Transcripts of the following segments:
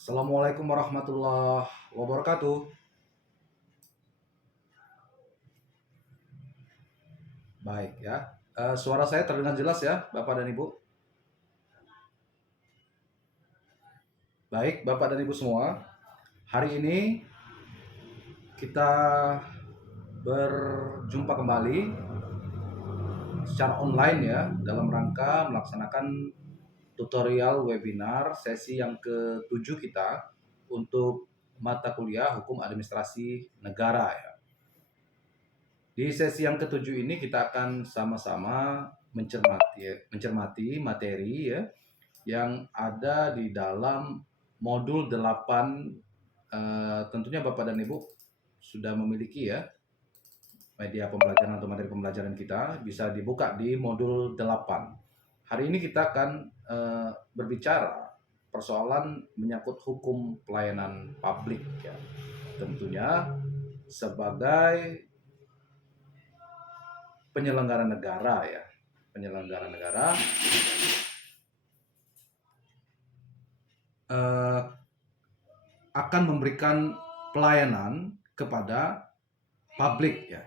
Assalamualaikum warahmatullahi wabarakatuh. Baik ya. Suara saya terdengar jelas ya, Bapak dan Ibu? Baik, Bapak dan Ibu semua. Hari ini kita berjumpa kembali secara online ya dalam rangka melaksanakan tutorial webinar sesi yang ke-7 kita untuk mata kuliah Hukum Administrasi Negara ya. Di sesi yang ke-7 ini kita akan sama-sama mencermati materi ya yang ada di dalam modul 8. Tentunya Bapak dan Ibu sudah memiliki ya media pembelajaran atau materi pembelajaran kita, bisa dibuka di modul 8. Hari ini kita akan berbicara persoalan menyangkut hukum pelayanan publik ya. Tentunya sebagai penyelenggara negara ya. Penyelenggara negara akan memberikan pelayanan kepada publik ya.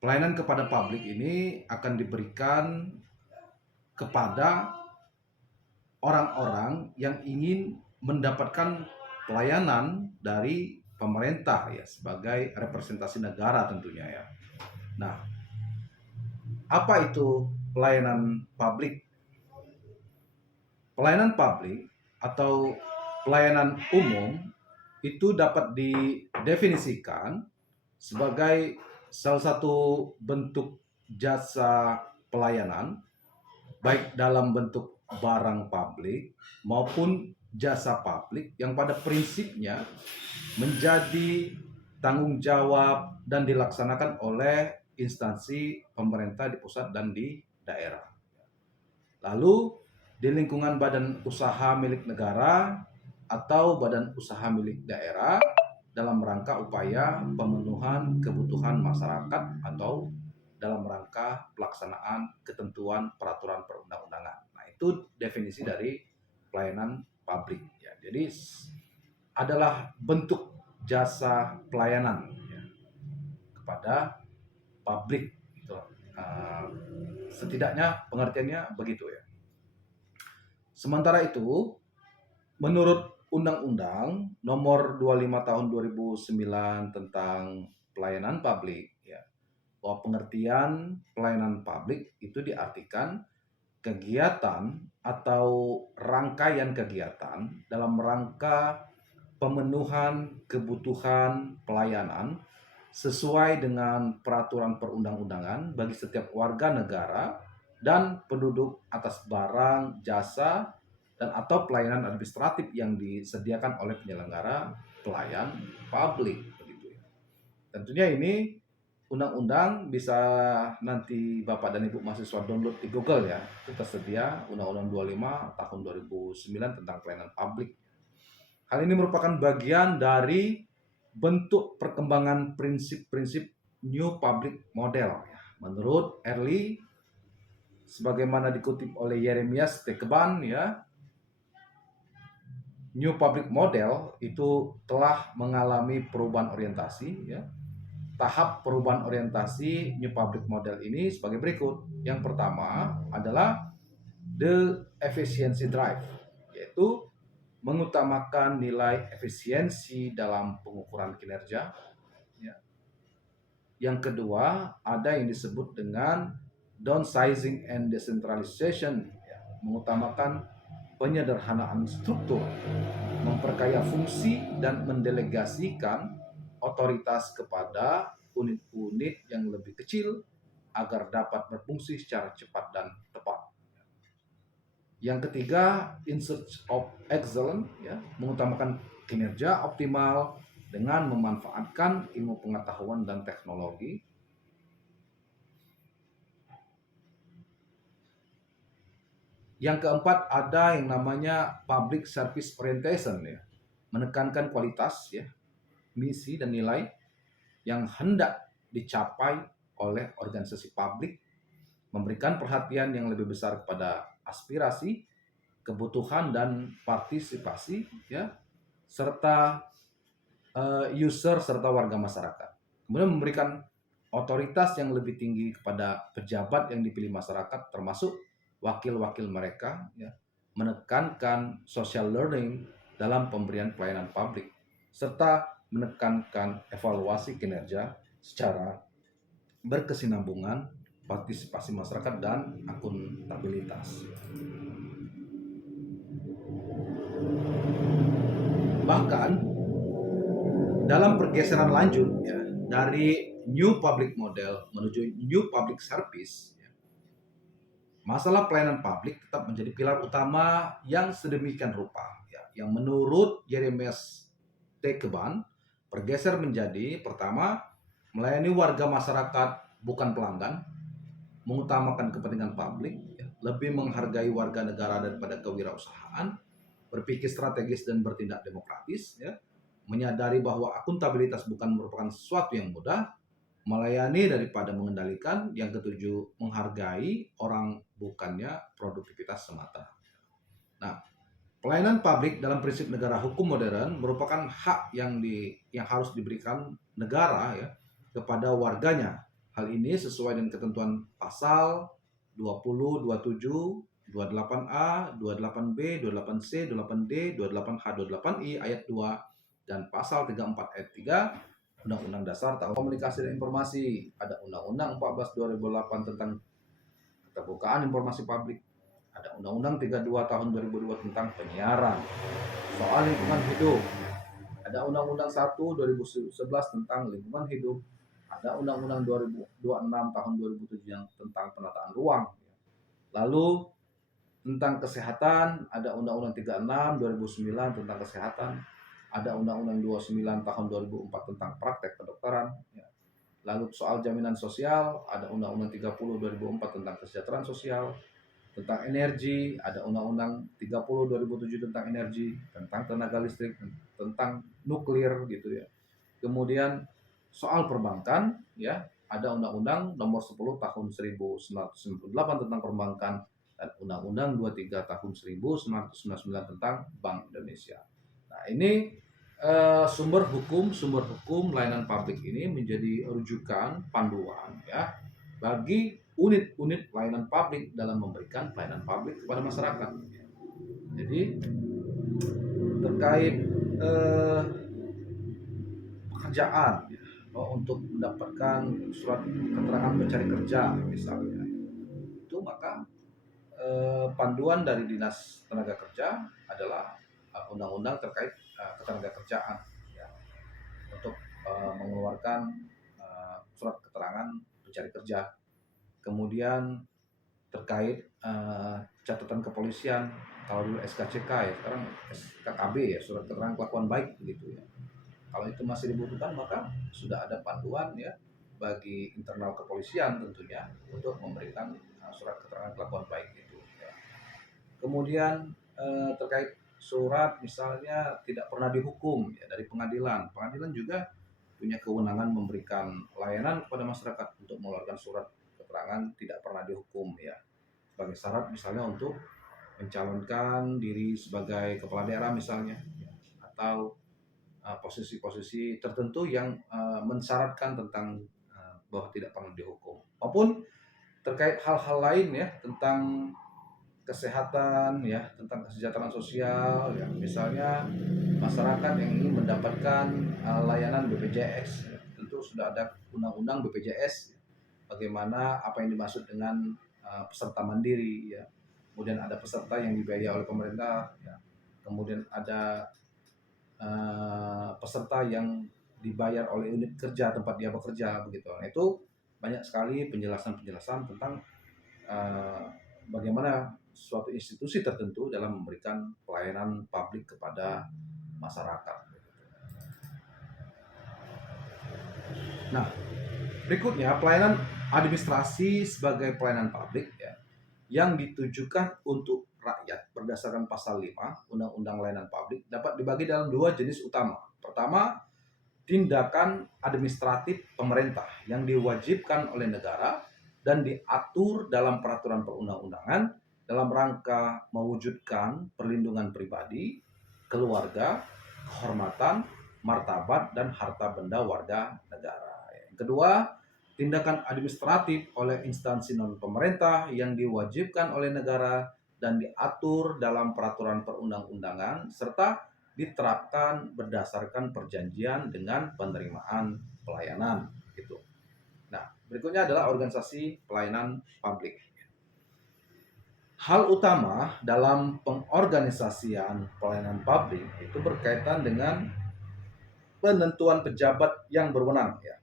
Pelayanan kepada publik ini akan diberikan kepada orang-orang yang ingin mendapatkan pelayanan dari pemerintah ya sebagai representasi negara tentunya ya. Nah, apa itu pelayanan publik? Pelayanan publik atau pelayanan umum itu dapat didefinisikan sebagai salah satu bentuk jasa pelayanan baik dalam bentuk barang publik maupun jasa publik yang pada prinsipnya menjadi tanggung jawab dan dilaksanakan oleh instansi pemerintah di pusat dan di daerah. Lalu di lingkungan badan usaha milik negara atau badan usaha milik daerah dalam rangka upaya pemenuhan kebutuhan masyarakat atau dalam rangka pelaksanaan ketentuan peraturan perundang-undangan. Nah, itu definisi dari pelayanan publik ya. Jadi adalah bentuk jasa pelayanan ya, kepada publik gitu. Setidaknya pengertiannya begitu ya. Sementara itu, menurut Undang-Undang Nomor 25 Tahun 2009 tentang pelayanan publik, ya, bahwa pengertian pelayanan publik itu diartikan kegiatan atau rangkaian kegiatan dalam rangka pemenuhan kebutuhan pelayanan sesuai dengan peraturan perundang-undangan bagi setiap warga negara dan penduduk atas barang, jasa, dan atau pelayanan administratif yang disediakan oleh penyelenggara pelayan publik begitu ya. Tentunya ini undang-undang bisa nanti Bapak dan Ibu mahasiswa download di Google ya. Itu tersedia Undang-Undang 25 tahun 2009 tentang pelayanan publik. Hal ini merupakan bagian dari bentuk perkembangan prinsip-prinsip New Public Model. Menurut Early, sebagaimana dikutip oleh Yeremias Tekeban ya, New Public Model itu telah mengalami perubahan orientasi ya. Tahap perubahan orientasi New Public Model ini sebagai berikut. Yang pertama adalah the efficiency drive, yaitu mengutamakan nilai efisiensi dalam pengukuran kinerja. Ya. Yang kedua, ada yang disebut dengan downsizing and decentralization, ya, mengutamakan penyederhanaan struktur, memperkaya fungsi dan mendelegasikan otoritas kepada unit-unit yang lebih kecil agar dapat berfungsi secara cepat dan tepat. Yang ketiga, in search of excellence, ya, mengutamakan kinerja optimal dengan memanfaatkan ilmu pengetahuan dan teknologi. Yang keempat, ada yang namanya public service orientation, ya, menekankan kualitas, ya, misi dan nilai yang hendak dicapai oleh organisasi publik, memberikan perhatian yang lebih besar kepada aspirasi, kebutuhan dan partisipasi ya, serta user serta warga masyarakat. Kemudian memberikan otoritas yang lebih tinggi kepada pejabat yang dipilih masyarakat, termasuk wakil-wakil mereka, ya, menekankan social learning dalam pemberian pelayanan publik, serta menekankan evaluasi kinerja secara berkesinambungan, partisipasi masyarakat, dan akuntabilitas. Bahkan dalam pergeseran lanjut ya, dari new public model menuju new public service, ya, masalah pelayanan publik tetap menjadi pilar utama yang sedemikian rupa, ya, yang menurut Jeremias Tekeban bergeser menjadi pertama, melayani warga masyarakat bukan pelanggan, mengutamakan kepentingan publik, ya, lebih menghargai warga negara daripada kewirausahaan, berpikir strategis dan bertindak demokratis, ya, menyadari bahwa akuntabilitas bukan merupakan sesuatu yang mudah, melayani daripada mengendalikan, yang ketujuh menghargai orang bukannya produktivitas semata. Nah, pelayanan publik dalam prinsip negara hukum modern merupakan hak yang harus diberikan negara ya kepada warganya. Hal ini sesuai dengan ketentuan pasal 20, 27, 28A, 28B, 28C, 28D, 28H, 28I ayat 2 dan pasal 34 ayat 3 Undang-Undang Dasar Tahun Komunikasi dan Informasi. Ada Undang-Undang 14 2008 tentang keterbukaan informasi publik. Ada Undang-Undang 32 tahun 2002 tentang penyiaran. Soal lingkungan hidup. Ada Undang-Undang 1 2011 tentang lingkungan hidup. Ada Undang-Undang 2026 tahun 2007 yang tentang penataan ruang. Lalu tentang kesehatan, ada Undang-Undang 36 2009 tentang kesehatan. Ada Undang-Undang 29 tahun 2004 tentang praktek kedokteran. Lalu soal jaminan sosial, ada Undang-Undang 30 2004 tentang kesejahteraan sosial. Tentang energi, ada Undang-Undang 30 2007 tentang energi, tentang tenaga listrik, tentang nuklir gitu ya. Kemudian soal perbankan ya, ada Undang-Undang nomor 10 tahun 1998 tentang perbankan dan Undang-Undang 23 tahun 1999 tentang Bank Indonesia. Nah, ini sumber hukum layanan publik ini menjadi rujukan panduan ya bagi unit-unit pelayanan publik dalam memberikan pelayanan publik kepada masyarakat. Jadi terkait pekerjaan ya, untuk mendapatkan surat keterangan pencari kerja misalnya, itu maka panduan dari Dinas Tenaga Kerja adalah undang-undang terkait ketenaga kerjaan ya, untuk mengeluarkan surat keterangan pencari kerja. Kemudian terkait catatan kepolisian, kalau dulu SKCK ya, sekarang SKKB ya, surat keterangan kelakuan baik begitu ya. Kalau itu masih dibutuhkan maka sudah ada panduan ya bagi internal kepolisian tentunya untuk memberikan surat keterangan kelakuan baik itu. Ya. Kemudian terkait surat misalnya tidak pernah dihukum ya dari pengadilan, pengadilan juga punya kewenangan memberikan layanan kepada masyarakat untuk mengeluarkan surat keterangan tidak pernah dihukum ya, sebagai syarat misalnya untuk mencalonkan diri sebagai kepala daerah misalnya ya, atau posisi-posisi tertentu yang mensyaratkan tentang bahwa tidak pernah dihukum, maupun terkait hal-hal lain ya tentang kesehatan ya, tentang kesejahteraan sosial ya, misalnya masyarakat yang ingin mendapatkan layanan BPJS ya, tentu sudah ada undang-undang BPJS, bagaimana apa yang dimaksud dengan peserta mandiri ya, kemudian ada peserta yang dibiayai oleh pemerintah ya, kemudian ada peserta yang dibayar oleh unit kerja tempat dia bekerja begitu. Nah, itu banyak sekali penjelasan-penjelasan tentang bagaimana suatu institusi tertentu dalam memberikan pelayanan publik kepada masyarakat. Nah, berikutnya pelayanan administrasi sebagai pelayanan publik ya, yang ditujukan untuk rakyat berdasarkan pasal 5 Undang-Undang Layanan Publik dapat dibagi dalam dua jenis utama. Pertama, tindakan administratif pemerintah yang diwajibkan oleh negara dan diatur dalam peraturan perundang-undangan dalam rangka mewujudkan perlindungan pribadi, keluarga, kehormatan, martabat, dan harta benda warga negara. Yang kedua, tindakan administratif oleh instansi non-pemerintah yang diwajibkan oleh negara dan diatur dalam peraturan perundang-undangan serta diterapkan berdasarkan perjanjian dengan penerimaan pelayanan gitu. Nah, berikutnya adalah organisasi pelayanan publik. Hal utama dalam pengorganisasian pelayanan publik itu berkaitan dengan penentuan pejabat yang berwenang ya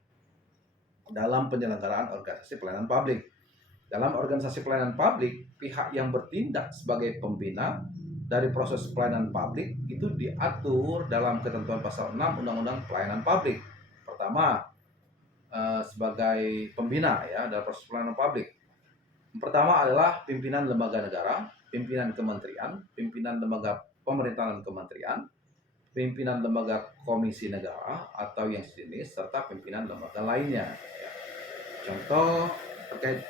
dalam penyelenggaraan organisasi pelayanan publik. Dalam organisasi pelayanan publik, pihak yang bertindak sebagai pembina dari proses pelayanan publik itu diatur dalam ketentuan pasal 6 Undang-Undang Pelayanan Publik. Pertama, sebagai pembina ya dalam proses pelayanan publik. Yang pertama adalah pimpinan lembaga negara, pimpinan kementerian, pimpinan lembaga pemerintahan kementerian, pimpinan lembaga komisi negara atau yang sejenis, serta pimpinan lembaga lainnya. Contoh terkait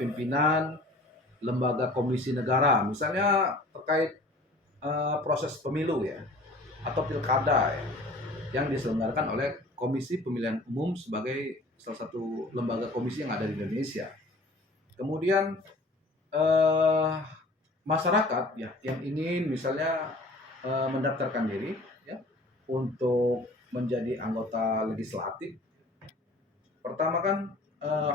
pimpinan lembaga komisi negara, misalnya terkait proses pemilu ya atau pilkada ya, yang diselenggarakan oleh Komisi Pemilihan Umum sebagai salah satu lembaga komisi yang ada di Indonesia. Kemudian masyarakat ya yang ingin misalnya mendaftarkan diri ya untuk menjadi anggota legislatif, pertama kan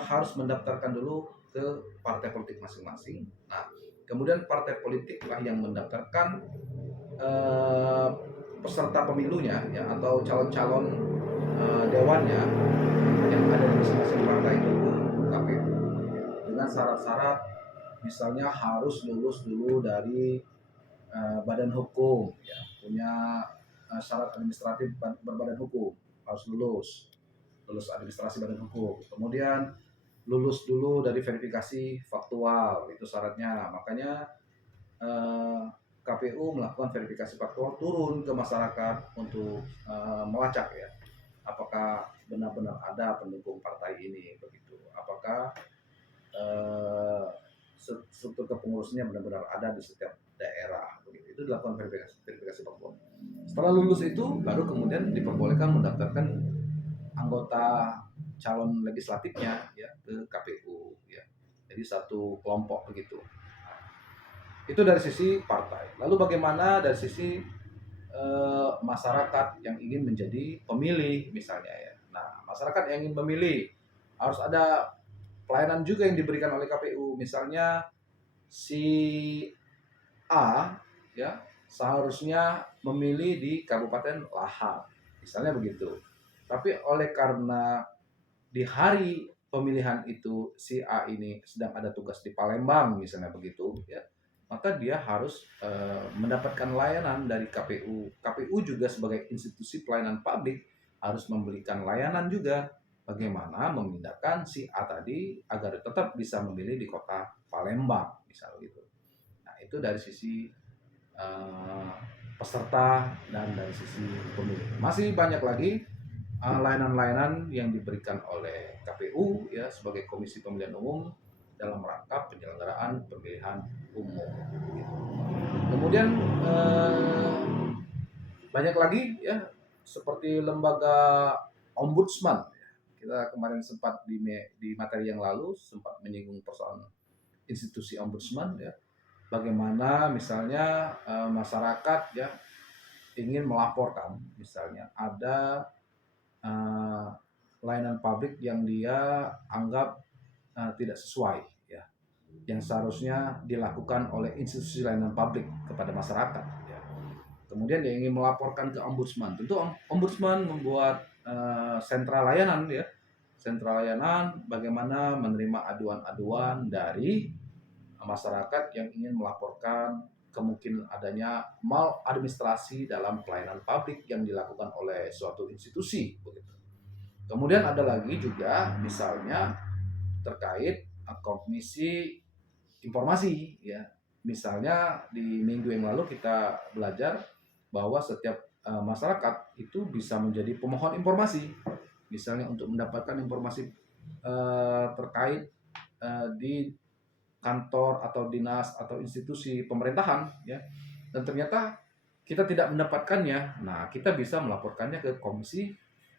harus mendaftarkan dulu ke partai politik masing-masing. Nah, kemudian partai politiklah yang mendaftarkan peserta pemilunya ya atau calon-calon dewannya yang ada di masing-masing partai itu ke KPU dengan syarat-syarat, misalnya harus lulus dulu dari badan hukum ya, punya syarat administratif berbadan hukum, harus lulus administrasi badan hukum, kemudian lulus dulu dari verifikasi faktual, itu syaratnya. Makanya KPU melakukan verifikasi faktual, turun ke masyarakat untuk melacak ya apakah benar-benar ada pendukung partai ini begitu, apakah struktur kepengurusnya benar-benar ada di setiap daerah begitu. Itu dilakukan verifikasi faktual. Setelah lulus itu baru kemudian diperbolehkan mendaftarkan anggota calon legislatifnya ya ke KPU ya. Jadi satu kelompok begitu. Itu dari sisi partai. Lalu bagaimana dari sisi masyarakat yang ingin menjadi pemilih misalnya ya. Nah, masyarakat yang ingin memilih harus ada pelayanan juga yang diberikan oleh KPU. Misalnya si A ya seharusnya memilih di Kabupaten Lahar, misalnya begitu. Tapi oleh karena di hari pemilihan itu si A ini sedang ada tugas di Palembang misalnya begitu ya, maka dia harus mendapatkan layanan dari KPU. KPU juga sebagai institusi pelayanan publik harus memberikan layanan juga bagaimana memindahkan si A tadi agar tetap bisa memilih di kota Palembang misalnya gitu. Nah, itu dari sisi peserta dan dari sisi pemilih. Masih banyak lagi layanan-layanan yang diberikan oleh KPU ya sebagai Komisi Pemilihan Umum dalam rangka penyelenggaraan pemilihan umum. Kemudian banyak lagi ya seperti lembaga ombudsman. Kita kemarin sempat di materi yang lalu sempat menyinggung persoalan institusi ombudsman ya. Bagaimana misalnya masyarakat ya ingin melaporkan misalnya ada layanan publik yang dia anggap tidak sesuai ya, yang seharusnya dilakukan oleh institusi layanan publik kepada masyarakat ya. Kemudian dia ingin melaporkan ke ombudsman. Tentu ombudsman membuat sentra layanan ya, sentra layanan bagaimana menerima aduan-aduan dari masyarakat yang ingin melaporkan kemungkinan adanya maladministrasi dalam pelayanan publik yang dilakukan oleh suatu institusi begitu. Kemudian ada lagi juga misalnya terkait komisi informasi ya. Misalnya di minggu yang lalu kita belajar bahwa setiap masyarakat itu bisa menjadi pemohon informasi. Misalnya untuk mendapatkan informasi terkait di kantor atau dinas atau institusi pemerintahan ya, dan ternyata kita tidak mendapatkannya, nah kita bisa melaporkannya ke Komisi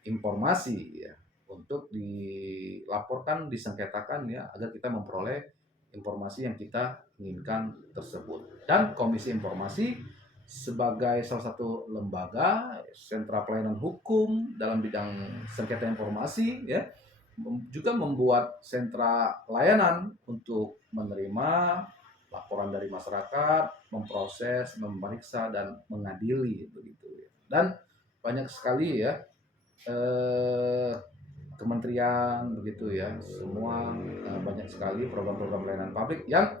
Informasi ya, untuk dilaporkan, disengketakan ya, agar kita memperoleh informasi yang kita inginkan tersebut. Dan Komisi Informasi sebagai salah satu lembaga sentra pelayanan hukum dalam bidang sengketa informasi ya, juga membuat sentra layanan untuk menerima laporan dari masyarakat, memproses, memeriksa dan mengadili begitu ya. Dan banyak sekali ya kementerian begitu ya, semua banyak sekali program-program pelayanan publik yang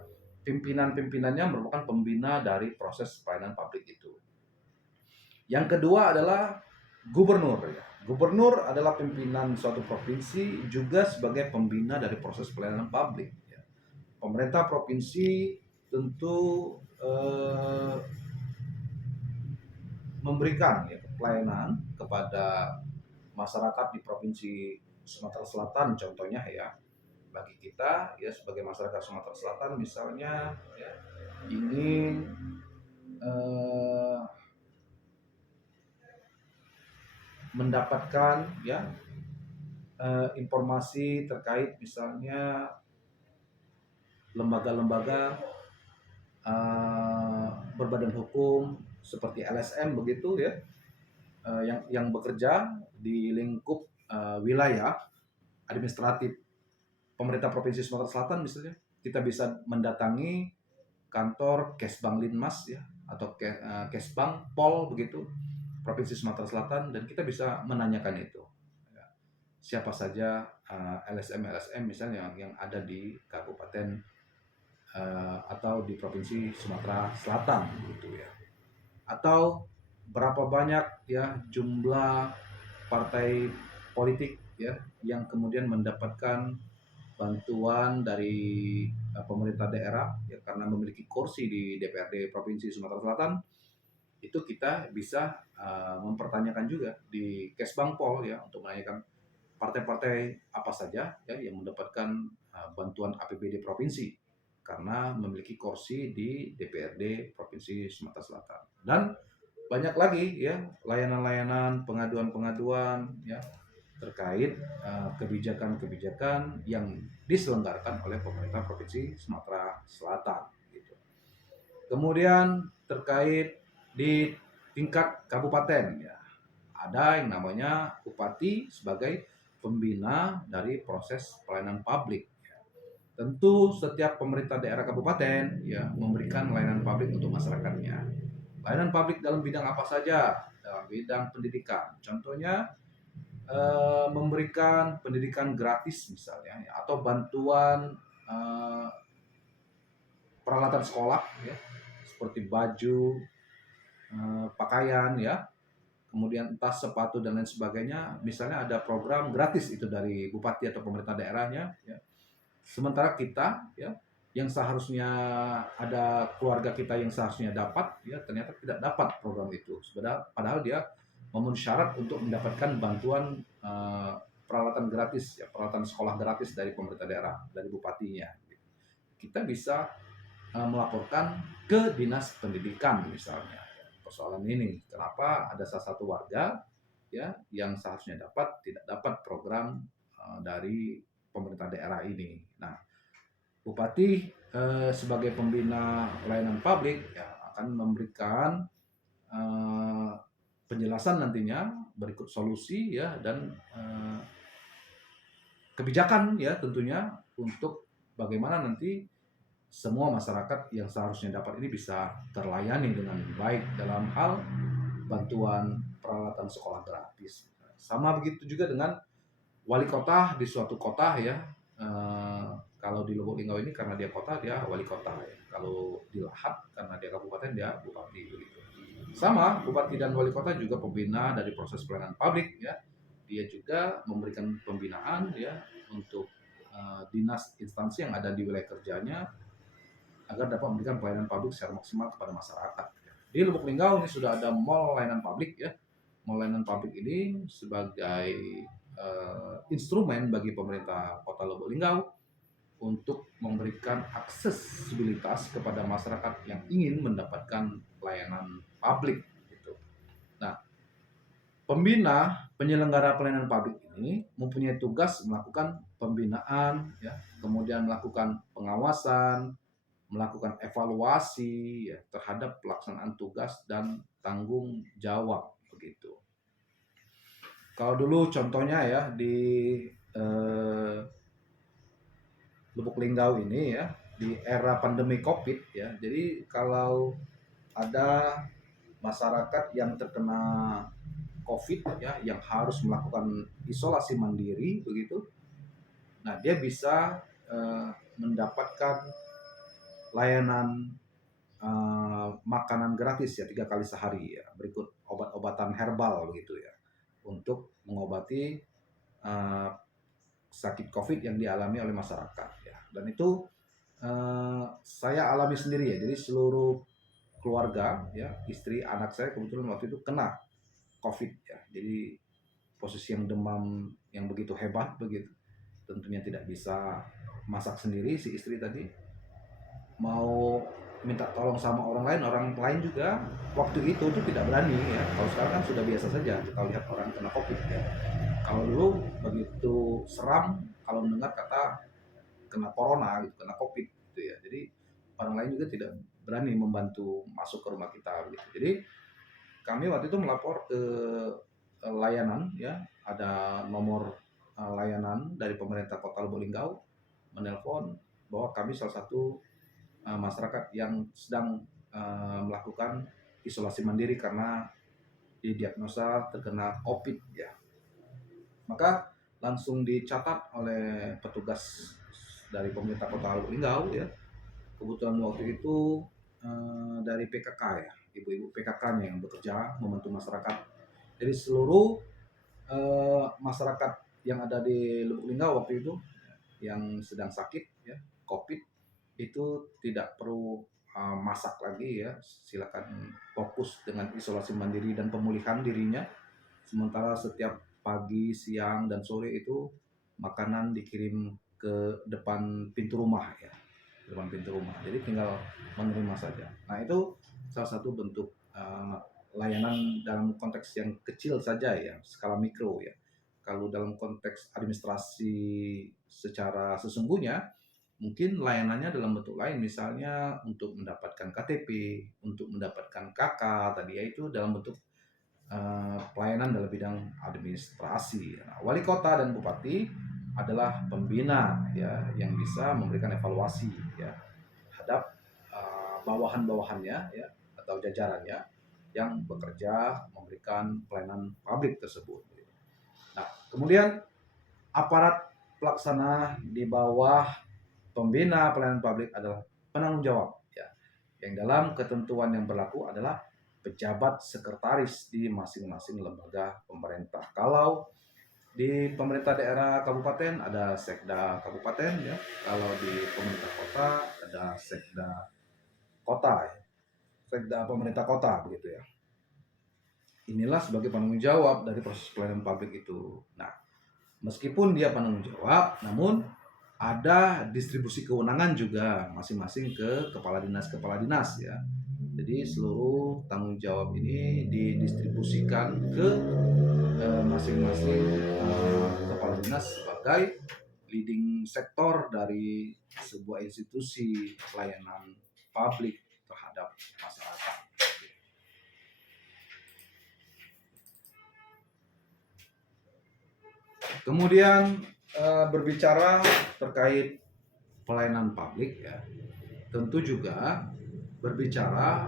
pimpinan-pimpinannya merupakan pembina dari proses pelayanan publik itu. Yang kedua adalah gubernur ya. Gubernur adalah pimpinan suatu provinsi juga sebagai pembina dari proses pelayanan publik ya. Pemerintah provinsi tentu memberikan ya, pelayanan kepada masyarakat di provinsi Sumatera Selatan contohnya ya. Bagi kita ya sebagai masyarakat Sumatera Selatan misalnya ya, ingin mendapatkan ya informasi terkait misalnya lembaga-lembaga berbadan hukum seperti LSM begitu ya, yang bekerja di lingkup wilayah administratif pemerintah provinsi Sumatera Selatan misalnya, kita bisa mendatangi kantor Kesbang Linmas ya, atau Kesbang Pol begitu provinsi Sumatera Selatan, dan kita bisa menanyakan itu ya, siapa saja LSM misalnya yang ada di kabupaten atau di provinsi Sumatera Selatan gitu ya, atau berapa banyak ya jumlah partai politik ya yang kemudian mendapatkan bantuan dari pemerintah daerah ya, karena memiliki kursi di DPRD Provinsi Sumatera Selatan. Itu kita bisa mempertanyakan juga di Kesbangpol ya, untuk menanyakan partai-partai apa saja ya yang mendapatkan bantuan APBD provinsi karena memiliki kursi di DPRD Provinsi Sumatera Selatan. Dan banyak lagi ya layanan-layanan, pengaduan-pengaduan ya terkait kebijakan-kebijakan yang diselenggarakan oleh pemerintah Provinsi Sumatera Selatan gitu. Kemudian terkait di tingkat kabupaten ya, ada yang namanya bupati sebagai pembina dari proses pelayanan publik. Tentu setiap pemerintah daerah kabupaten ya memberikan layanan publik untuk masyarakatnya. Layanan publik dalam bidang apa saja? Dalam bidang pendidikan. Contohnya memberikan pendidikan gratis misalnya ya, atau bantuan peralatan sekolah ya, seperti baju, pakaian ya, kemudian tas, sepatu dan lain sebagainya. Misalnya ada program gratis itu dari bupati atau pemerintah daerahnya ya. Sementara kita ya yang seharusnya ada keluarga kita yang seharusnya dapat ya ternyata tidak dapat program itu. Padahal dia memenuhi syarat untuk mendapatkan bantuan peralatan gratis ya, peralatan sekolah gratis dari pemerintah daerah, dari bupatinya. Kita bisa melaporkan ke dinas pendidikan misalnya persoalan ini. Kenapa ada salah satu warga ya yang seharusnya tidak dapat program dari pemerintah daerah ini. Nah, bupati sebagai pembina pelayanan publik ya akan memberikan penjelasan nantinya berikut solusi ya dan kebijakan ya tentunya untuk bagaimana nanti semua masyarakat yang seharusnya dapat ini bisa terlayani dengan baik dalam hal bantuan peralatan sekolah gratis. Sama begitu juga dengan wali kota di suatu kota ya. Kalau di Lubuk Linggau ini karena dia kota dia wali kota ya. Kalau di Lahat karena dia kabupaten dia bupati begitu. Sama bupati dan wali kota juga pembina dari proses pelayanan publik ya. Dia juga memberikan pembinaan ya untuk dinas instansi yang ada di wilayah kerjanya agar dapat memberikan pelayanan publik secara maksimal kepada masyarakat. Di Lubuk Linggau ini sudah ada mall layanan publik ya. Mall layanan publik ini sebagai instrumen bagi pemerintah Kota Lubuk Linggau untuk memberikan aksesibilitas kepada masyarakat yang ingin mendapatkan pelayanan publik gitu. Nah, pembina penyelenggara pelayanan publik ini mempunyai tugas melakukan pembinaan, ya, kemudian melakukan pengawasan, melakukan evaluasi ya, terhadap pelaksanaan tugas dan tanggung jawab begitu. Kalau dulu contohnya ya di eh, Lubuk Linggau ini ya di era pandemi Covid ya. Jadi kalau ada masyarakat yang terkena Covid ya yang harus melakukan isolasi mandiri begitu. Nah, dia bisa mendapatkan layanan makanan gratis ya 3 kali sehari ya, berikut obat-obatan herbal begitu ya, untuk mengobati uh, sakit COVID yang dialami oleh masyarakat ya. Dan itu saya alami sendiri ya. Jadi seluruh keluarga ya, istri, anak saya kebetulan waktu itu kena COVID ya. Jadi posisi yang demam yang begitu hebat begitu. Tentunya tidak bisa masak sendiri si istri tadi, mau minta tolong sama orang lain juga waktu itu tuh tidak berani ya. Kalau sekarang kan sudah biasa saja kita lihat orang kena COVID ya. Kalau dulu begitu seram kalau mendengar kata kena corona gitu, kena COVID gitu ya. Jadi orang lain juga tidak berani membantu masuk ke rumah kita gitu. Jadi kami waktu itu melapor ke layanan ya, ada nomor layanan dari pemerintah Kota Lubuk Linggau menelpon bahwa kami salah satu masyarakat yang sedang melakukan isolasi mandiri karena didiagnosa terkena COVID ya. Maka langsung dicatat oleh petugas dari pemerintah Kota Lubuk Linggau ya. Kebetulan waktu itu dari PKK ya, ibu-ibu PKK-nya yang bekerja membantu masyarakat. Jadi seluruh masyarakat yang ada di Lubuk Linggau waktu itu yang sedang sakit ya COVID itu tidak perlu masak lagi ya, silakan fokus dengan isolasi mandiri dan pemulihan dirinya. Sementara setiap pagi, siang, dan sore itu makanan dikirim ke depan pintu rumah ya, depan pintu rumah. Jadi tinggal menerima saja. Nah itu salah satu bentuk layanan dalam konteks yang kecil saja ya, skala mikro ya. Kalau dalam konteks administrasi secara sesungguhnya, mungkin layanannya dalam bentuk lain, misalnya untuk mendapatkan KTP, untuk mendapatkan KK tadi ya, itu dalam bentuk pelayanan dalam bidang administrasi. Nah, wali kota dan bupati adalah pembina ya yang bisa memberikan evaluasi ya terhadap bawahan-bawahannya ya atau jajarannya yang bekerja memberikan pelayanan publik tersebut. Nah, kemudian aparat pelaksana di bawah pembina pelayanan publik adalah penanggung jawab ya, yang dalam ketentuan yang berlaku adalah pejabat sekretaris di masing-masing lembaga pemerintah. Kalau di pemerintah daerah kabupaten ada sekda kabupaten ya, kalau di pemerintah kota ada sekda kota ya, sekda pemerintah kota begitu ya. Inilah sebagai penanggung jawab dari proses pelayanan publik itu. Nah, meskipun dia penanggung jawab, namun ada distribusi kewenangan juga masing-masing ke kepala dinas ya. Jadi seluruh tanggung jawab ini didistribusikan ke masing-masing kepala dinas sebagai leading sektor dari sebuah institusi pelayanan publik terhadap masyarakat. Kemudian berbicara terkait pelayanan publik ya, tentu juga berbicara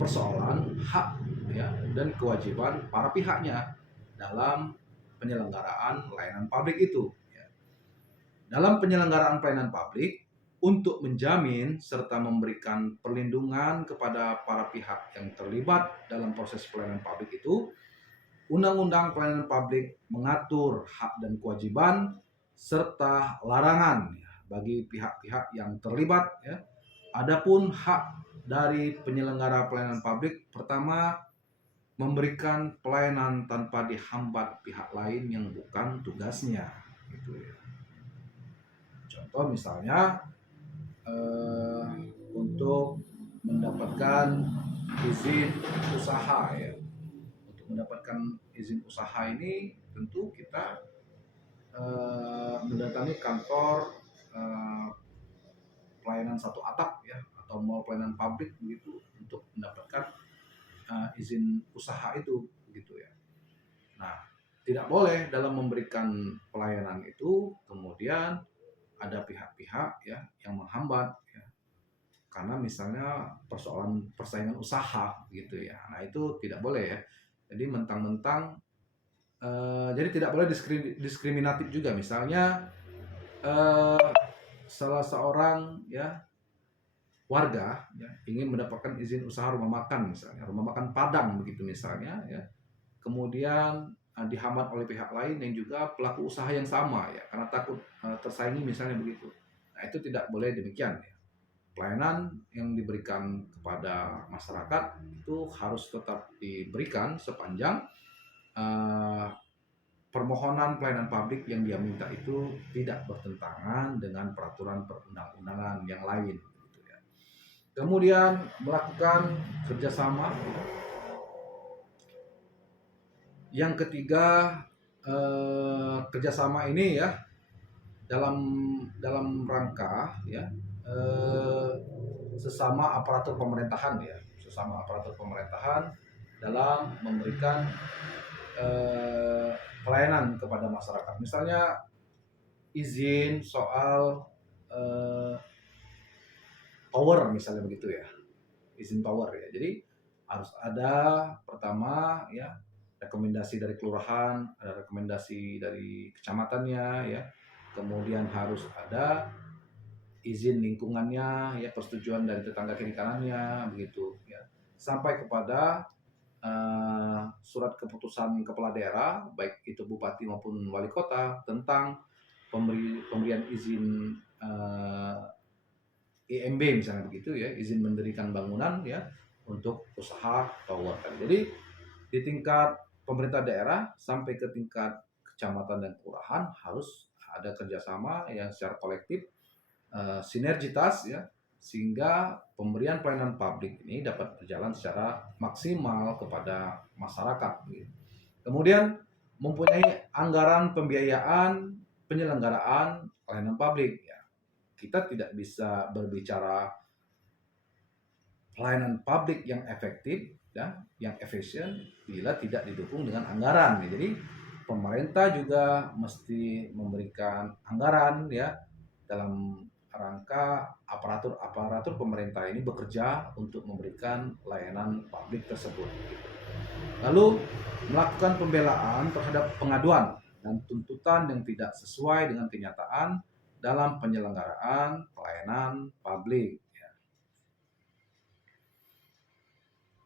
persoalan hak ya dan kewajiban para pihaknya dalam penyelenggaraan layanan publik itu. Ya. Dalam penyelenggaraan pelayanan publik, untuk menjamin serta memberikan perlindungan kepada para pihak yang terlibat dalam proses pelayanan publik itu, Undang-Undang Pelayanan Publik mengatur hak dan kewajiban serta larangan ya, bagi pihak-pihak yang terlibat ya. Adapun hak dari penyelenggara pelayanan publik, pertama, memberikan pelayanan tanpa dihambat pihak lain yang bukan tugasnya gitu ya. Contoh misalnya eh, untuk mendapatkan izin usaha ya. Untuk mendapatkan izin usaha ini tentu kita mendatangi kantor eh, pelayanan satu atap ya, atau mall pelayanan publik begitu untuk mendapatkan izin usaha itu gitu ya. Nah, tidak boleh dalam memberikan pelayanan itu kemudian ada pihak-pihak ya yang menghambat ya, karena misalnya persoalan persaingan usaha gitu ya. Nah, itu tidak boleh ya. Jadi mentang-mentang jadi tidak boleh diskriminatif juga. Misalnya eh, salah seorang ya warga ya ingin mendapatkan izin usaha rumah makan, misalnya rumah makan Padang begitu misalnya ya, kemudian dihambat oleh pihak lain yang juga pelaku usaha yang sama ya, karena takut tersaingi misalnya begitu. Nah, itu tidak boleh demikian ya. Pelayanan yang diberikan kepada masyarakat itu harus tetap diberikan sepanjang uh, permohonan pelayanan publik yang dia minta itu tidak bertentangan dengan peraturan perundang-undangan yang lain gitu ya. Kemudian melakukan kerjasama. Yang ketiga, kerjasama ini ya dalam dalam rangka ya eh, sesama aparatur pemerintahan ya, sesama aparatur pemerintahan dalam memberikan pelayanan kepada masyarakat. Misalnya izin soal eh, tower misalnya begitu ya, izin tower ya. Jadi harus ada pertama ya rekomendasi dari kelurahan, ada rekomendasi dari kecamatannya ya. Kemudian harus ada izin lingkungannya ya, persetujuan dari tetangga kiri kanannya begitu ya. Sampai kepada surat keputusan kepala daerah baik itu bupati maupun wali kota tentang pemberian izin IMB misalnya begitu ya, izin mendirikan bangunan ya untuk usaha tower tadi. Jadi di tingkat pemerintah daerah sampai ke tingkat kecamatan dan kelurahan harus ada kerjasama yang secara kolektif, sinergitas ya, sehingga pemberian pelayanan publik ini dapat berjalan secara maksimal kepada masyarakat. Gitu. Kemudian mempunyai anggaran pembiayaan penyelenggaraan pelayanan publik. Ya. Kita tidak bisa berbicara pelayanan publik yang efektif ya, yang efisien bila tidak didukung dengan anggaran. Ya. Jadi pemerintah juga mesti memberikan anggaran ya dalam rangka aparatur pemerintah ini bekerja untuk memberikan layanan publik tersebut. Lalu melakukan pembelaan terhadap pengaduan dan tuntutan yang tidak sesuai dengan kenyataan dalam penyelenggaraan pelayanan publik.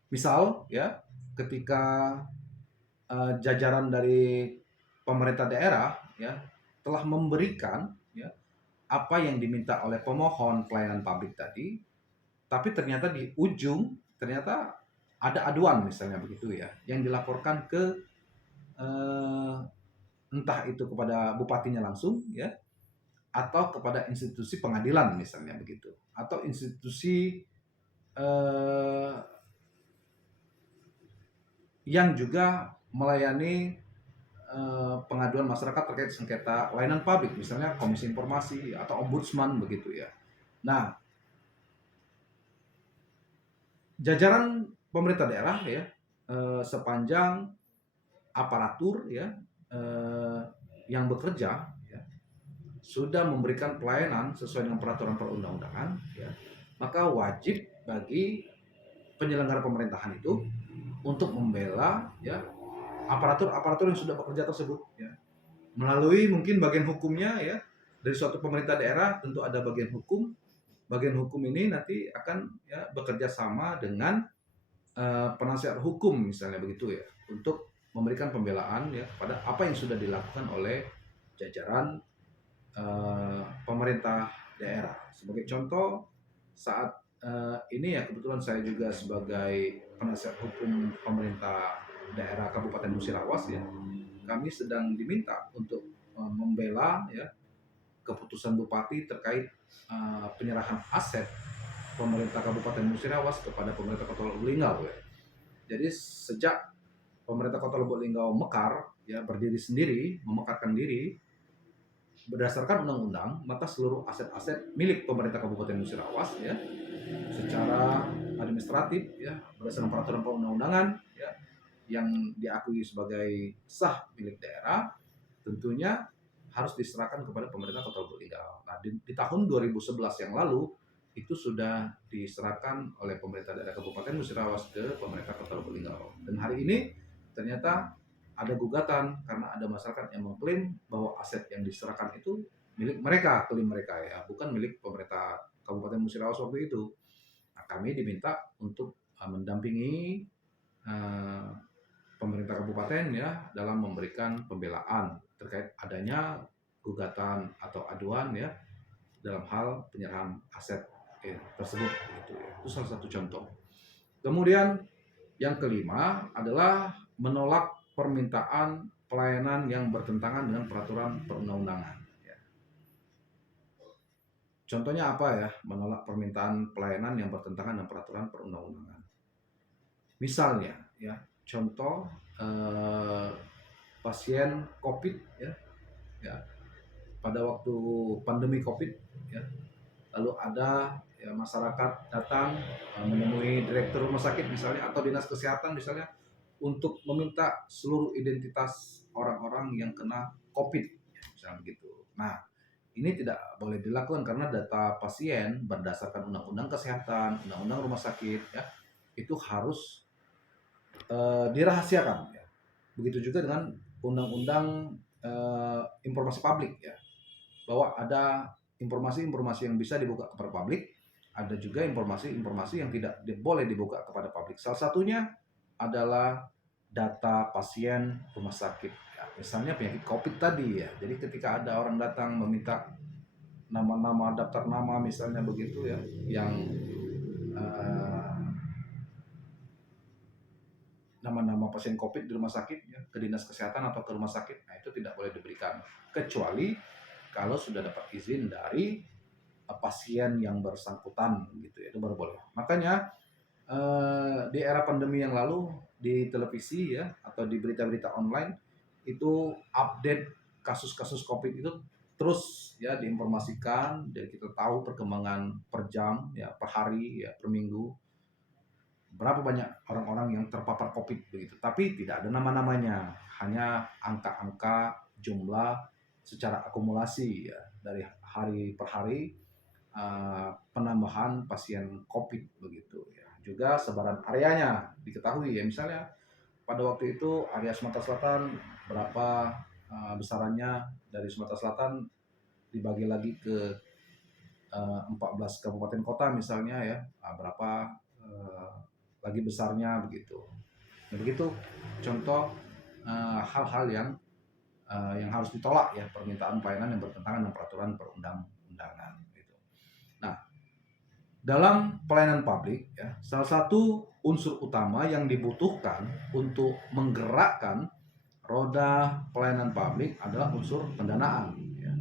Misal ya, ketika jajaran dari pemerintah daerah ya telah memberikan ya apa yang diminta oleh pemohon pelayanan publik tadi, tapi ternyata di ujung ternyata ada aduan misalnya begitu ya, yang dilaporkan ke entah itu kepada bupatinya langsung ya, atau kepada institusi pengadilan misalnya begitu, atau institusi eh, yang juga melayani pengaduan masyarakat terkait sengketa layanan publik, misalnya Komisi Informasi atau Ombudsman begitu ya. Nah, jajaran pemerintah daerah ya sepanjang aparatur ya yang bekerja ya, sudah memberikan pelayanan sesuai dengan peraturan perundang-undangan ya, maka wajib bagi penyelenggara pemerintahan itu untuk membela ya aparatur yang sudah bekerja tersebut ya, melalui mungkin bagian hukumnya ya, dari suatu pemerintah daerah tentu ada bagian hukum. Bagian hukum ini nanti akan ya bekerja sama dengan penasihat hukum misalnya begitu ya, untuk memberikan pembelaan ya pada apa yang sudah dilakukan oleh jajaran pemerintah daerah. Sebagai contoh, saat ini ya kebetulan saya juga sebagai penasihat hukum pemerintah daerah Kabupaten Musirawas ya, kami sedang diminta untuk membela ya keputusan Bupati terkait penyerahan aset pemerintah Kabupaten Musirawas kepada pemerintah Kota Lubuk Linggau ya. Jadi sejak pemerintah Kota Lubuk Linggau mekar ya, berdiri sendiri, memekarkan diri berdasarkan undang-undang, maka seluruh aset-aset milik pemerintah Kabupaten Musirawas ya secara administratif ya berdasarkan peraturan perundang-undangan ya yang diakui sebagai sah milik daerah tentunya harus diserahkan kepada pemerintah Kota Lubuk Linggau. Nah, di tahun 2011 yang lalu itu sudah diserahkan oleh pemerintah daerah Kabupaten Musirawas ke pemerintah Kota Lubuk Linggau. Dan hari ini ternyata ada gugatan karena ada masyarakat yang mengklaim bahwa aset yang diserahkan itu milik mereka, klaim mereka ya, bukan milik pemerintah Kabupaten Musirawas waktu itu. Nah, kami diminta untuk mendampingi pemerintah kabupaten ya dalam memberikan pembelaan terkait adanya gugatan atau aduan ya dalam hal penyerahan aset tersebut gitu ya. Itu salah satu contoh. Kemudian yang kelima adalah menolak permintaan pelayanan yang bertentangan dengan peraturan perundang-undangan. Ya. Contohnya apa ya? Menolak permintaan pelayanan yang bertentangan dengan peraturan perundang-undangan. Misalnya, ya, contoh pasien COVID ya, pada waktu pandemi COVID, ya, lalu ada ya, masyarakat datang menemui direktur rumah sakit misalnya atau dinas kesehatan misalnya untuk meminta seluruh identitas orang-orang yang kena COVID, misalnya begitu. Nah, ini tidak boleh dilakukan karena data pasien berdasarkan undang-undang kesehatan, undang-undang rumah sakit, ya, itu harus dirahasiakan. Ya. Begitu juga dengan undang-undang informasi publik, ya, bahwa ada informasi-informasi yang bisa dibuka kepada publik, ada juga informasi-informasi yang tidak boleh dibuka kepada publik. Salah satunya adalah data pasien rumah sakit. Ya, misalnya penyakit COVID tadi ya. Jadi ketika ada orang datang meminta nama-nama daftar nama misalnya begitu ya, yang nama-nama pasien COVID di rumah sakit ya, ke dinas kesehatan atau ke rumah sakit, nah itu tidak boleh diberikan kecuali kalau sudah dapat izin dari pasien yang bersangkutan gitu ya, itu baru boleh. Makanya di era pandemi yang lalu di televisi ya atau di berita-berita online itu update kasus-kasus COVID itu terus ya diinformasikan, jadi kita tahu perkembangan per jam ya, per hari ya, per minggu berapa banyak orang-orang yang terpapar COVID begitu. Tapi tidak ada nama-namanya, hanya angka-angka jumlah secara akumulasi ya dari hari per hari penambahan pasien COVID begitu ya. Juga sebaran areanya diketahui ya, misalnya pada waktu itu area Sumatera Selatan berapa besarannya dari Sumatera Selatan dibagi lagi ke 14 kabupaten kota misalnya ya, berapa lagi besarnya begitu. Nah, begitu contoh hal-hal yang harus ditolak ya, permintaan pelayanan yang bertentangan dengan peraturan perundang-undangan gitu. Nah, dalam pelayanan publik ya, salah satu unsur utama yang dibutuhkan untuk menggerakkan roda pelayanan publik adalah unsur pendanaan ya.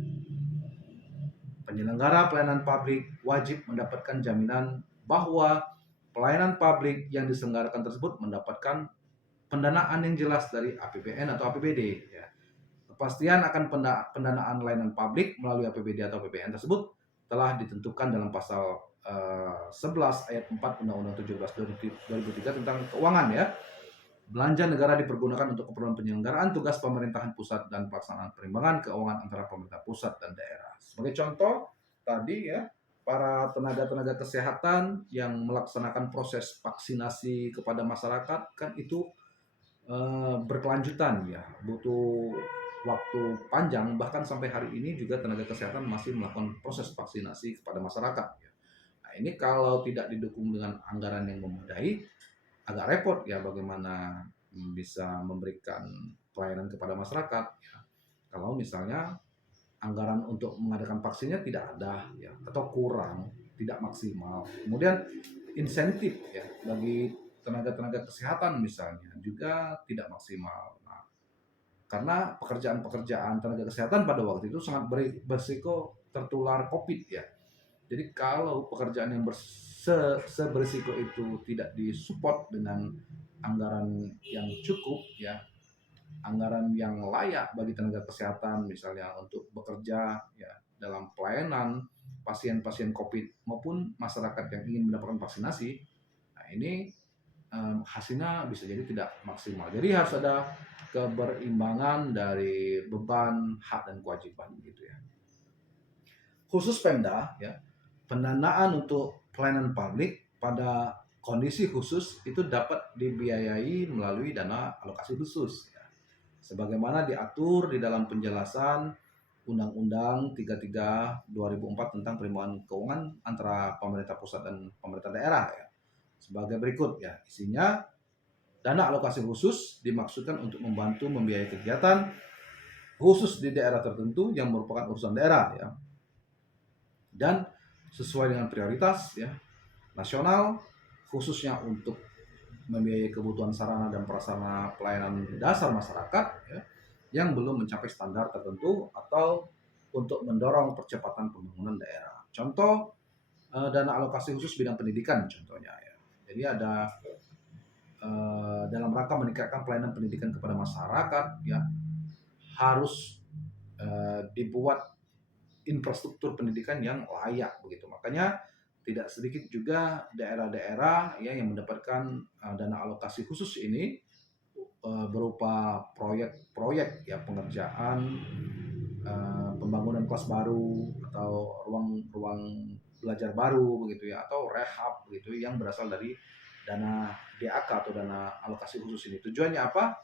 Penyelenggara pelayanan publik wajib mendapatkan jaminan bahwa pelayanan publik yang diselenggarakan tersebut mendapatkan pendanaan yang jelas dari APBN atau APBD. Ya. Kepastian akan pendanaan layanan publik melalui APBD atau APBN tersebut telah ditentukan dalam pasal 11 ayat 4 Undang-Undang 17 2003 tentang keuangan ya. Belanja negara dipergunakan untuk keperluan penyelenggaraan tugas pemerintahan pusat dan pelaksanaan perimbangan keuangan antara pemerintah pusat dan daerah. Sebagai contoh, tadi ya, para tenaga-tenaga kesehatan yang melaksanakan proses vaksinasi kepada masyarakat kan itu berkelanjutan ya, butuh waktu panjang, bahkan sampai hari ini juga tenaga kesehatan masih melakukan proses vaksinasi kepada masyarakat. Ya. Nah, ini kalau tidak didukung dengan anggaran yang memadai, agak repot ya bagaimana bisa memberikan pelayanan kepada masyarakat ya. Kalau misalnya anggaran untuk mengadakan vaksinnya tidak ada ya, atau kurang, tidak maksimal. Kemudian insentif ya bagi tenaga-tenaga kesehatan misalnya juga tidak maksimal. Nah, karena pekerjaan-pekerjaan tenaga kesehatan pada waktu itu sangat berisiko tertular COVID ya. Jadi kalau pekerjaan yang seberisiko itu tidak disupport dengan anggaran yang cukup ya, anggaran yang layak bagi tenaga kesehatan misalnya untuk bekerja ya dalam pelayanan pasien-pasien COVID maupun masyarakat yang ingin mendapatkan vaksinasi, nah ini hasilnya bisa jadi tidak maksimal. Jadi harus ada keberimbangan dari beban, hak dan kewajiban gitu ya. Khusus Pemda ya, pendanaan untuk pelayanan publik pada kondisi khusus itu dapat dibiayai melalui dana alokasi khusus ya. Sebagaimana diatur di dalam penjelasan Undang-Undang 33 2004 tentang penerimaan keuangan antara pemerintah pusat dan pemerintah daerah ya. Sebagai berikut ya, isinya dana alokasi khusus dimaksudkan untuk membantu membiayai kegiatan khusus di daerah tertentu yang merupakan urusan daerah ya. Dan sesuai dengan prioritas ya nasional, khususnya untuk membiayai kebutuhan sarana dan prasarana pelayanan dasar masyarakat ya, yang belum mencapai standar tertentu atau untuk mendorong percepatan pembangunan daerah. Contoh dana alokasi khusus bidang pendidikan contohnya ya. Jadi ada dalam rangka meningkatkan pelayanan pendidikan kepada masyarakat ya, harus dibuat infrastruktur pendidikan yang layak begitu. Makanya tidak sedikit juga daerah-daerah ya yang mendapatkan dana alokasi khusus ini berupa proyek-proyek ya pengerjaan pembangunan kelas baru atau ruang-ruang belajar baru begitu ya, atau rehab begitu yang berasal dari dana DAK atau dana alokasi khusus ini. Tujuannya apa?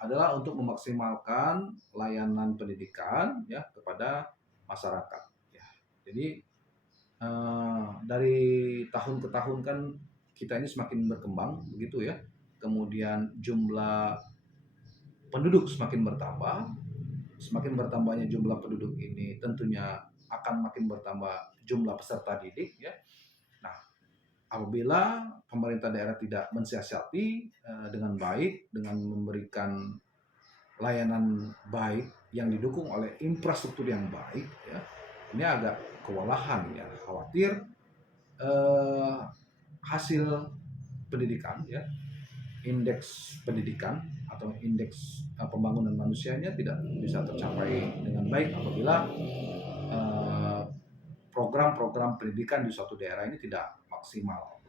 Adalah untuk memaksimalkan layanan pendidikan ya kepada masyarakat. Ya. Jadi dari tahun ke tahun kan kita ini semakin berkembang begitu ya. Kemudian jumlah penduduk semakin bertambah. Semakin bertambahnya jumlah penduduk ini tentunya akan makin bertambah jumlah peserta didik ya. Nah, apabila pemerintah daerah tidak mensiasati dengan baik dengan memberikan layanan baik yang didukung oleh infrastruktur yang baik ya, ini agak kewalahan ya, khawatir hasil pendidikan ya, indeks pendidikan atau indeks pembangunan manusianya tidak bisa tercapai dengan baik apabila program-program pendidikan di suatu daerah ini tidak maksimal.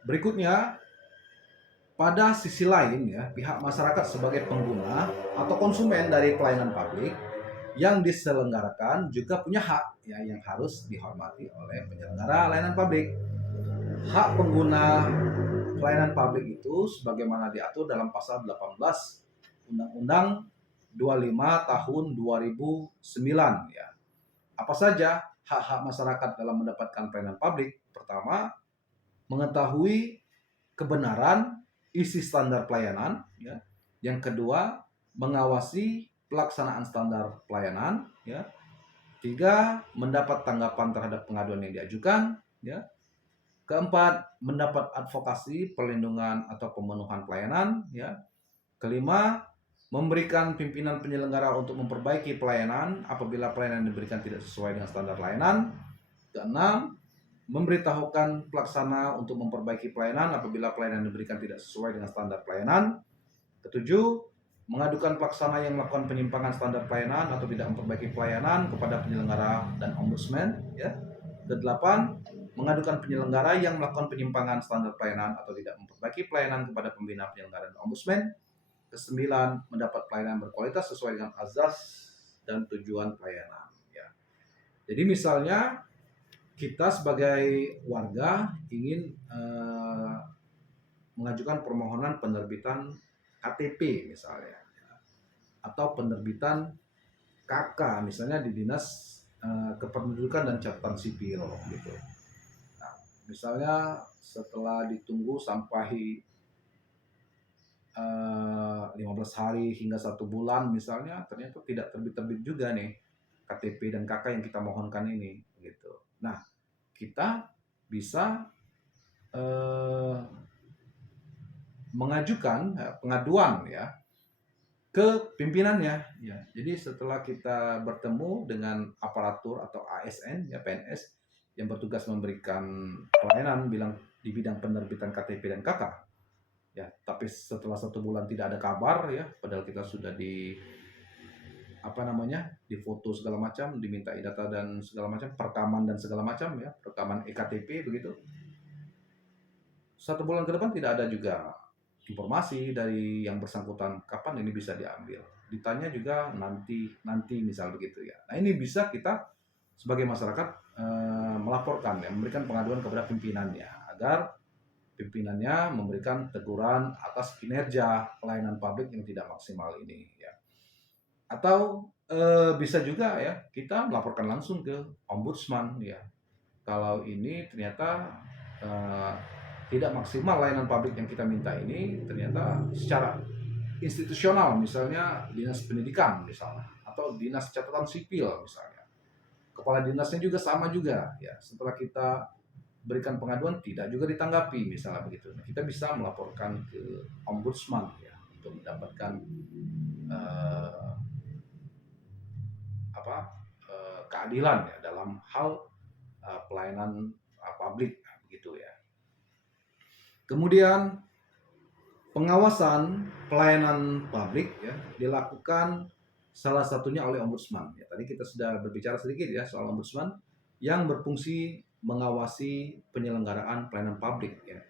Berikutnya, pada sisi lain ya, pihak masyarakat sebagai pengguna atau konsumen dari pelayanan publik yang diselenggarakan juga punya hak ya yang harus dihormati oleh penyelenggara layanan publik. Hak pengguna pelayanan publik itu sebagaimana diatur dalam pasal 18 Undang-Undang 25 tahun 2009 ya. Apa saja hak-hak masyarakat dalam mendapatkan pelayanan publik? Pertama, mengetahui kebenaran isi standar pelayanan ya. Yang kedua, mengawasi pelaksanaan standar pelayanan ya. Tiga, mendapat tanggapan terhadap pengaduan yang diajukan ya. Keempat, mendapat advokasi perlindungan atau pemenuhan pelayanan ya. Kelima, memberikan pimpinan penyelenggara untuk memperbaiki pelayanan apabila pelayanan yang diberikan tidak sesuai dengan standar pelayanan. Keenam, memberitahukan pelaksana untuk memperbaiki pelayanan apabila pelayanan yang diberikan tidak sesuai dengan standar pelayanan. Ketujuh, mengadukan pelaksana yang melakukan penyimpangan standar pelayanan atau tidak memperbaiki pelayanan kepada penyelenggara dan ombudsman ya. Kedelapan, mengadukan penyelenggara yang melakukan penyimpangan standar pelayanan atau tidak memperbaiki pelayanan kepada pembina penyelenggara dan ombudsman. Kesembilan, mendapat pelayanan berkualitas sesuai dengan azas dan tujuan pelayanan. Ya. Jadi misalnya kita sebagai warga ingin mengajukan permohonan penerbitan KTP misalnya, atau penerbitan KK misalnya di dinas kependudukan dan catatan sipil gitu. Nah, misalnya setelah ditunggu sampai 15 hari hingga 1 bulan misalnya ternyata tidak terbit-terbit juga nih KTP dan KK yang kita mohonkan ini gitu. Nah, kita bisa eh, mengajukan pengaduan ya ke pimpinannya ya. Jadi setelah kita bertemu dengan aparatur atau ASN ya, PNS yang bertugas memberikan pelayanan di bidang penerbitan KTP dan KK ya, tapi setelah 1 bulan tidak ada kabar ya, padahal kita sudah difoto segala macam, diminta data dan segala macam, perekaman dan segala macam ya, rekaman EKTP begitu. 1 bulan ke depan tidak ada juga informasi dari yang bersangkutan kapan ini bisa diambil. Ditanya juga nanti misal begitu ya. Nah ini bisa kita sebagai masyarakat melaporkan ya, memberikan pengaduan kepada pimpinannya agar pimpinannya memberikan teguran atas kinerja pelayanan publik yang tidak maksimal ini ya. Atau bisa juga ya kita melaporkan langsung ke ombudsman ya. Kalau ini ternyata eh, tidak maksimal layanan publik yang kita minta ini, ternyata secara institusional, misalnya dinas pendidikan misalnya, atau dinas catatan sipil misalnya, kepala dinasnya juga sama juga ya, setelah kita berikan pengaduan tidak juga ditanggapi misalnya begitu, nah, kita bisa melaporkan ke ombudsman ya untuk mendapatkan eh, keadilan ya dalam hal pelayanan publik begitu ya. Kemudian pengawasan pelayanan publik ya dilakukan salah satunya oleh ombudsman. Ya, tadi kita sudah berbicara sedikit ya soal ombudsman yang berfungsi mengawasi penyelenggaraan pelayanan publik ya,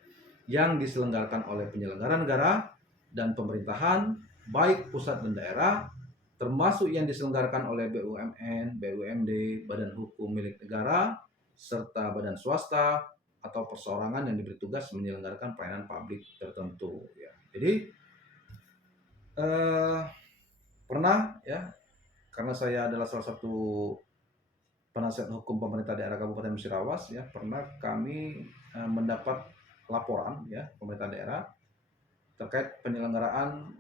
yang diselenggarakan oleh penyelenggara negara dan pemerintahan baik pusat dan daerah, termasuk yang diselenggarakan oleh BUMN, BUMD, badan hukum milik negara, serta badan swasta atau perseorangan yang diberi tugas menyelenggarakan pelayanan publik tertentu ya. Jadi eh, pernah ya, karena saya adalah salah satu penasihat hukum pemerintah daerah Kabupaten Musirawas ya, pernah kami mendapat laporan ya pemerintah daerah terkait penyelenggaraan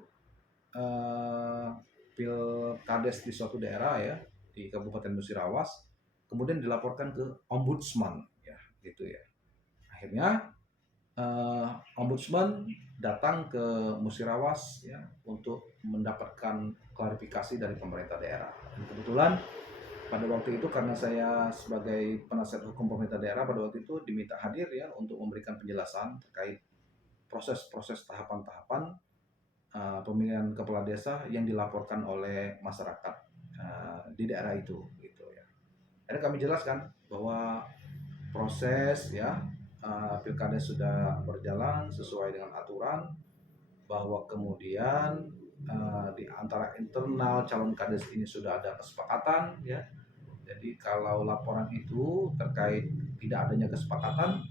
eh, pilkades di suatu daerah ya di Kabupaten Musirawas, kemudian dilaporkan ke ombudsman ya gitu ya. Akhirnya ombudsman datang ke Musirawas ya untuk mendapatkan klarifikasi dari pemerintah daerah. Dan kebetulan pada waktu itu karena saya sebagai penasihat hukum pemerintah daerah pada waktu itu diminta hadir ya untuk memberikan penjelasan terkait proses-proses tahapan-tahapan pemilihan kepala desa yang dilaporkan oleh masyarakat di daerah itu gitu ya. Akhirnya kami jelaskan bahwa proses ya pilkades sudah berjalan sesuai dengan aturan, bahwa kemudian di antara internal calon kades ini sudah ada kesepakatan ya. Jadi kalau laporan itu terkait tidak adanya kesepakatan,